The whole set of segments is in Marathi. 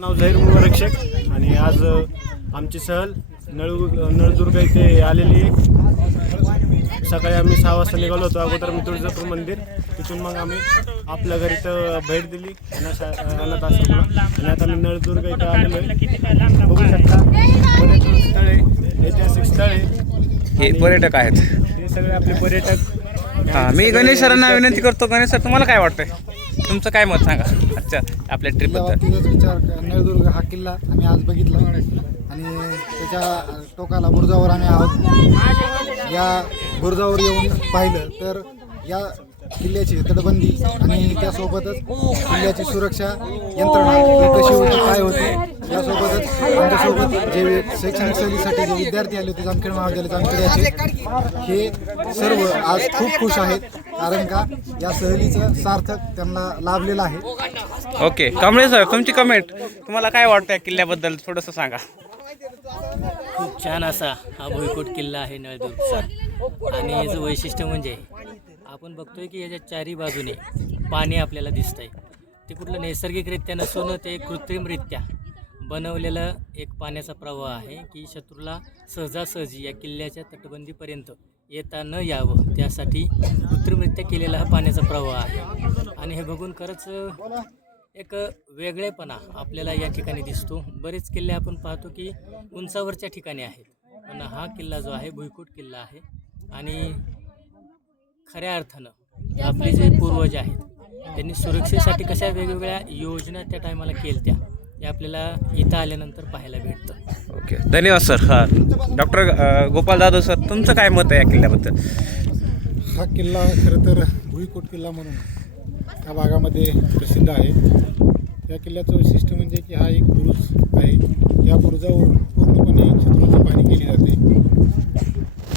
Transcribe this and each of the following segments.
माझं नाव झहीर मुबारक शेख आणि आज आमची सहल नळदुर्ग इथे आलेली आहे। सकाळी आम्ही 6 वाजता निघालो होतो। अगोदर मी तुळजापूर मंदिर, तिथून मग आम्ही आपल्या घरी तर भेट दिली अनाथ आश्रमाला आणि आता मी नळदुर्ग इथे आलेलो आहे। बघू शकता पर्यटन स्थळे, ऐतिहासिक स्थळे, हे पर्यटक आहेत। हे सगळे आपले पर्यटक। मी गणेश सरांना विनंती करतो, गणेश सर तुम्हाला काय वाटतंय, तुमचं काय मत सांगा अच्छा आपल्या ट्रिपबद्दल। विचार नळदुर्ग हा किल्ला आम्ही आज बघितला आणि त्याच्या टोकाला बुरुजावर आम्ही आहोत। या बुरुजावर येऊन पाहिलं तर या किल्ल्याची तटबंदी आणि त्यासोबतच किल्ल्याची सुरक्षा यंत्रणा कशी होती, काय होती, यासोबतच आमच्यासोबत जे शैक्षणिक सहलीसाठी जे विद्यार्थी आले होते जामखेड महाविद्यालय जामखेड्याचे, हे सर्व आज खूप खुश आहेत, कारण का या सहलीचं सार्थक त्यांना लाभलेलं आहे। ओके कांबळे सर, तुमची कमेंट, तुम्हाला काय वाटतं किल्ल्याबद्दल थोडंसं सांगा। खूप छान असा हा भुईकोट किल्ला आहे नळदुर्गचा आणि याचं वैशिष्ट्य म्हणजे आपण बघतोय की याच्या चारी बाजूने पाणी आपल्याला दिसतंय। ते कुठलं नैसर्गिकरित्या नसून ते कृत्रिमरित्या बनवलेलं एक पाण्याचा प्रवाह आहे की शत्रूला सहजासहजी या किल्ल्याच्या तटबंदीपर्यंत येता न यावं त्यासाठी कृत्रिमरित्या केलेला हा पाण्याचा प्रवाह आहे। आणि हे बघून खरंच एक वेगळेपणा आपल्याला या ठिकाणी दिसतो। बरेच किल्ले आपण पाहतो की उंचावरच्या ठिकाणी आहेत, पण हा किल्ला जो आहे भुईकोट किल्ला आहे आणि खऱ्या अर्थानं आपले जे पूर्वज आहेत त्यांनी सुरक्षेसाठी कशा वेगवेगळ्या योजना त्या टायमाला केल्या ते आपल्याला इथं आल्यानंतर पाहायला भेटतं। ओके धन्यवाद sir. Doctor Gopal Jadhav sir, तुमचं काय मत आहे या किल्ल्याबद्दल। हा किल्ला खरं तर भुईकोट किल्ला म्हणून या भागामध्ये प्रसिद्ध आहे। या किल्ल्याचं वैशिष्ट्य म्हणजे की हा एक बुरुज आहे, या बुरुजावरून पूर्णपणे शत्रूची पाहणी केली जाते।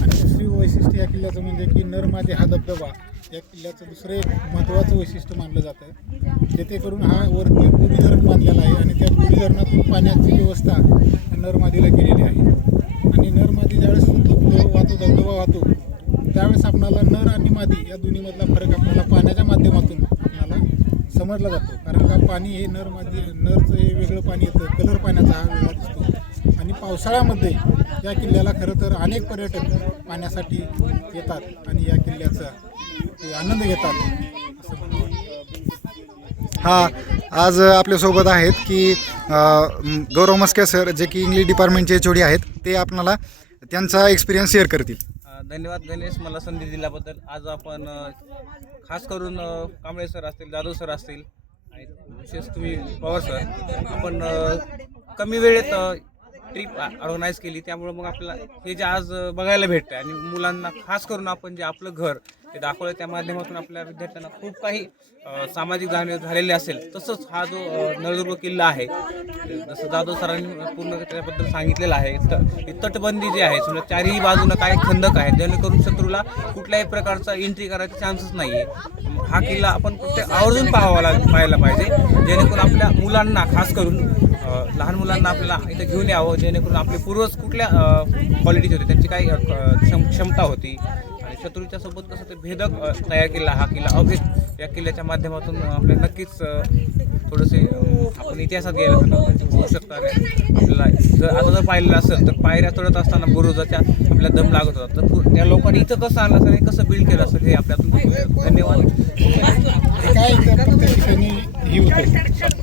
आणि दुसरी वैशिष्ट्य या किल्ल्याचं म्हणजे की नरमादी हा धबधबा या किल्ल्याचं दुसरं एक महत्त्वाचं वैशिष्ट्य मानलं जातं, जेणेकरून हा वरती बोरी धरण बांधलेला आहे आणि त्या बोरी धरणातून पाण्याची व्यवस्था नरमादीला केलेली आहे। आणि नरमादी ज्यावेळेस वाहतो धबधबा वाहतो त्यावेळेस आपल्याला नर आणि मादी या दोन्हीमधला फरक आपल्याला पाण्याच्या माध्यमातून आपल्याला समजला जातो, कारण का पाणी हे नरचं हे वेगळं पाणी येतं, कलर पाण्याचा हा वेगळा दिसतो। आणि पावसाळ्यामध्ये या किल्ल्याला खरं तर अनेक पर्यटक पाण्यासाठी येतात आणि या किल्ल्याचा ते आनंद घेतात असं मला वाटतं। हा आज आपल्यासोबत आहेत की गौरव मस्के सर, जे की इंग्लिश डिपार्टमेंटचे HOD आहेत, ते आपल्याला त्यांचा एक्सपिरियन्स शेअर करतील। धन्यवाद गणेश, मला संधी दिल्याबद्दल। आज आपण खास करून कांबळे सर असतील, जाधव सर असतील आणि विशेष तुम्ही पवार सर, आपण कमी वेळेत ट्रिप ऑर्गनाईज केली, त्यामुळे मग आपल्याला हे जे आज बघायला भेटतं आणि मुलांना खास करून आपण जे आपलं घर ते दाखवलं त्या माध्यमातून आपल्या विद्यार्थ्यांना खूप काही सामाजिक जाणीव झालेले असेल। तसंच हा जो नळदुर्ग किल्ला आहे, जसं जाधव सरांनी पूर्ण त्याबद्दल सांगितलेलं आहे, ही तटबंदी जी आहे समजा चारही बाजूनं काही खंदक आहेत, जेणेकरून शत्रूला कुठल्याही प्रकारचा एंट्री करायचा चान्सच नाही आहे। हा किल्ला आपण प्रत्येक आवर्जून पाहायला पाहिजे, जेणेकरून आपल्या मुलांना खास करून लहान मुलांना आपल्याला इथं घेऊन यावं, जेणेकरून आपले पूर्वज कुठल्या क्वालिटीचे होते, त्यांची काही क्षमता होती आणि शत्रूच्या सोबत कसं ते भेदक तयार केला हा किल्ला अभेद। या किल्ल्याच्या माध्यमातून आपल्याला नक्कीच थोडेसे आपण इतिहासात गेलं होऊ शकतं। आपल्याला जर पाहिलेलं असेल तर पायऱ्या चढत असताना बुरुजाच्या आपल्याला दम लागत होता, तर त्या लोकांनी इथं कसं आणलं असेल, कसं बिल्ड केलं असेल हे आपल्यातून धन्यवाद। काय प्रत्येक ठिकाणी ही होते